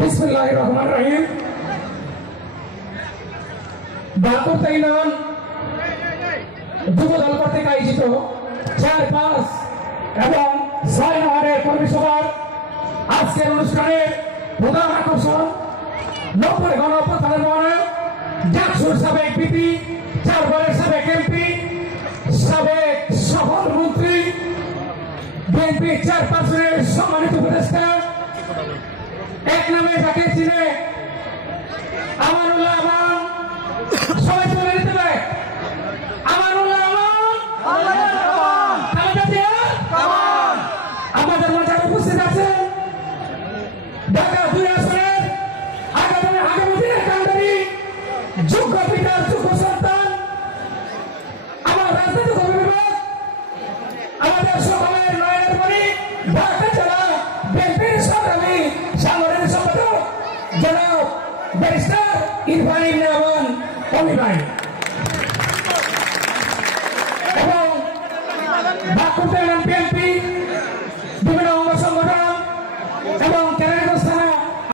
बिस्मिल्लाहिर्रहमानिर्रहीम। बाकुर इউনিয়ন যুব দল কর্তৃক আয়োজিত 4, 5 এবং 6 নম্বরের কর্মী সভার আজকের অনুষ্ঠানের প্রধান আকর্ষণ 90 গণঅভ্যুত্থানের মহানায়ক ডাকসুর সাবেক পিপি, 4 বারের সাবেক এমপি, সাবেক সফল মন্ত্রী, বিএনপি চেয়ারপারসনের সম্মানিত উপদেষ্টা, এক নামে যাকে চিনে আমানুল্লাহ আমান, সবাই চলে নিতে পারে। আমানুল্লাহ আমান, আমাদের মাঝে উপস্থিত আছেন ঢাকা 2 আসনের আগামী দিনের কান্ডারি যোগ্য পিতার যোগ্য সন্তান, আমার রাজনৈতিক অভিভাবক, আমাদের সকলের নয়নের মণি, ঢাকা জেলা বিএনপির সংগ্রামী সাংগঠনিক সম্পাদক জনাব ব্যারিস্টার ইরফান ইবনে আমান অমি ভাই এবং